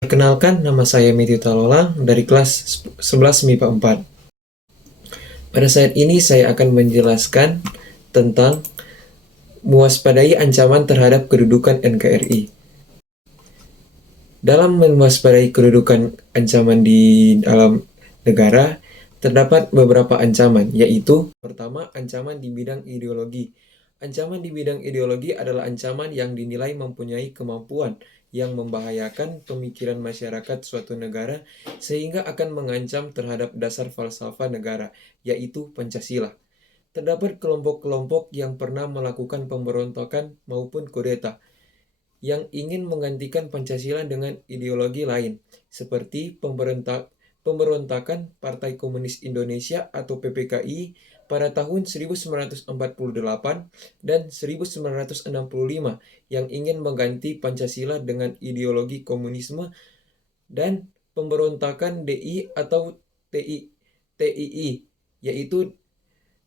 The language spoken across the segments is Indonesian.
Perkenalkan, nama saya Matthew Talolang dari kelas 11 MIPA 4. Pada saat ini saya akan menjelaskan tentang mewaspadai ancaman terhadap kedudukan NKRI. Dalam mewaspadai kedudukan ancaman di dalam negara, terdapat beberapa ancaman, yaitu pertama, ancaman di bidang ideologi. Ancaman di bidang ideologi adalah ancaman yang dinilai mempunyai kemampuan yang membahayakan pemikiran masyarakat suatu negara sehingga akan mengancam terhadap dasar falsafah negara, yaitu Pancasila. Terdapat kelompok-kelompok yang pernah melakukan pemberontakan maupun kudeta yang ingin menggantikan Pancasila dengan ideologi lain, seperti pemberontakan Partai Komunis Indonesia atau PPKI pada tahun 1948 dan 1965 yang ingin mengganti Pancasila dengan ideologi komunisme, dan pemberontakan DI atau TII, yaitu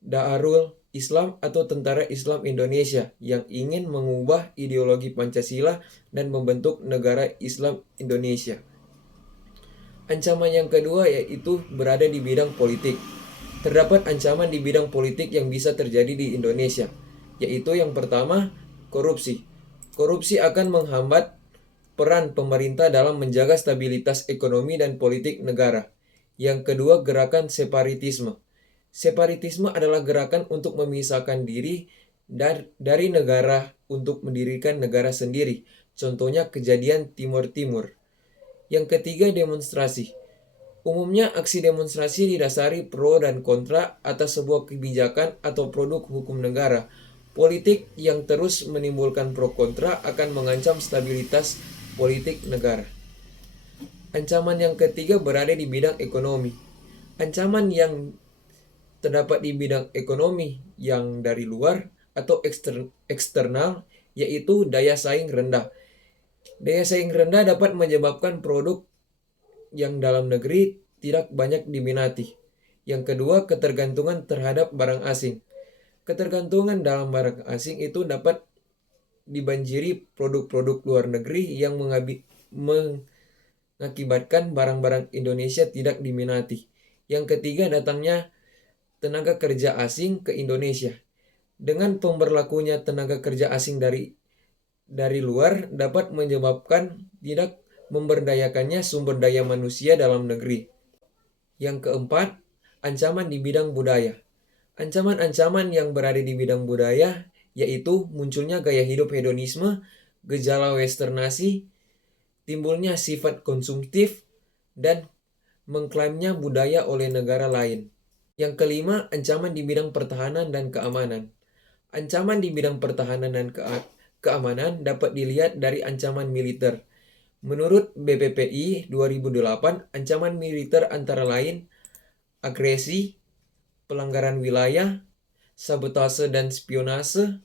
Darul Islam atau Tentara Islam Indonesia yang ingin mengubah ideologi Pancasila dan membentuk negara Islam Indonesia. Ancaman yang kedua yaitu berada di bidang politik. Terdapat ancaman di bidang politik yang bisa terjadi di Indonesia, yaitu yang pertama, korupsi. Korupsi akan menghambat peran pemerintah dalam menjaga stabilitas ekonomi dan politik negara. Yang kedua, gerakan separatisme. Separatisme adalah gerakan untuk memisahkan diri dari negara untuk mendirikan negara sendiri. Contohnya kejadian Timur Timur. Yang ketiga, demonstrasi. Umumnya aksi demonstrasi didasari pro dan kontra atas sebuah kebijakan atau produk hukum negara. Politik yang terus menimbulkan pro kontra akan mengancam stabilitas politik negara. Ancaman yang ketiga berada di bidang ekonomi. Ancaman yang terdapat di bidang ekonomi yang dari luar atau eksternal, yaitu daya saing rendah. Daya saing rendah dapat menyebabkan produk yang dalam negeri tidak banyak diminati. Yang kedua, ketergantungan terhadap barang asing. Ketergantungan dalam barang asing itu dapat dibanjiri produk-produk luar negeri yang mengakibatkan barang-barang Indonesia tidak diminati. Yang ketiga, datangnya tenaga kerja asing ke Indonesia. Dengan pemberlakunya tenaga kerja asing dari luar dapat menyebabkan tidak memberdayakannya sumber daya manusia dalam negeri. Yang keempat, ancaman di bidang budaya. Ancaman-ancaman yang berada di bidang budaya yaitu munculnya gaya hidup hedonisme, gejala westernasi, timbulnya sifat konsumtif, dan mengklaimnya budaya oleh negara lain. Yang kelima, ancaman di bidang pertahanan dan keamanan. Ancaman di bidang pertahanan dan keamanan dapat dilihat dari ancaman militer. Menurut BPPI 2008, ancaman militer antara lain agresi, pelanggaran wilayah, sabotase dan spionase,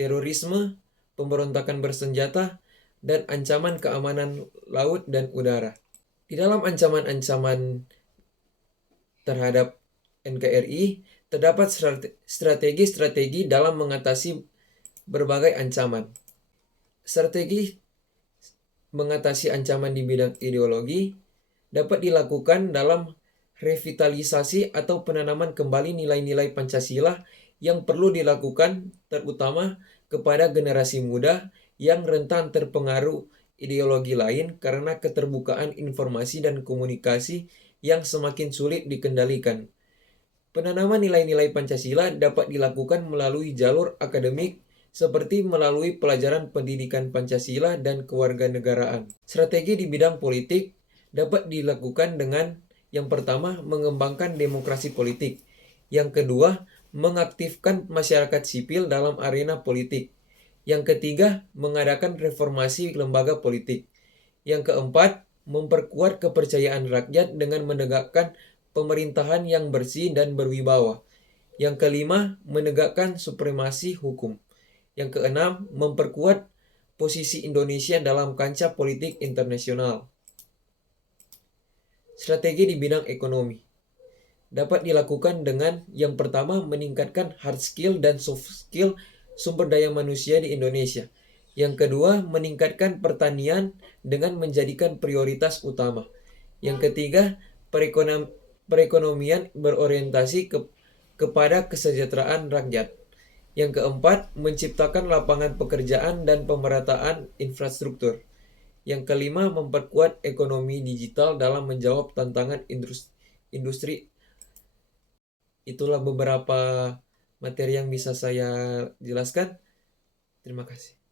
terorisme, pemberontakan bersenjata, dan ancaman keamanan laut dan udara. Di dalam ancaman-ancaman terhadap NKRI, terdapat strategi-strategi dalam mengatasi berbagai ancaman. Strategi mengatasi ancaman di bidang ideologi dapat dilakukan dalam revitalisasi atau penanaman kembali nilai-nilai Pancasila yang perlu dilakukan terutama kepada generasi muda yang rentan terpengaruh ideologi lain karena keterbukaan informasi dan komunikasi yang semakin sulit dikendalikan. Penanaman nilai-nilai Pancasila dapat dilakukan melalui jalur akademik seperti melalui pelajaran pendidikan Pancasila dan kewarganegaraan. Strategi di bidang politik dapat dilakukan dengan yang pertama, mengembangkan demokrasi politik. Yang kedua, mengaktifkan masyarakat sipil dalam arena politik. Yang ketiga, mengadakan reformasi lembaga politik. Yang keempat, memperkuat kepercayaan rakyat dengan menegakkan pemerintahan yang bersih dan berwibawa. Yang kelima, menegakkan supremasi hukum. Yang keenam, memperkuat posisi Indonesia dalam kancah politik internasional. Strategi di bidang ekonomi dapat dilakukan dengan yang pertama, meningkatkan hard skill dan soft skill sumber daya manusia di Indonesia. Yang kedua, meningkatkan pertanian dengan menjadikan prioritas utama. Yang ketiga, perekonomian berorientasi kepada kesejahteraan rakyat. Yang keempat, menciptakan lapangan pekerjaan dan pemerataan infrastruktur. Yang kelima, memperkuat ekonomi digital dalam menjawab tantangan industri. Itulah beberapa materi yang bisa saya jelaskan. Terima kasih.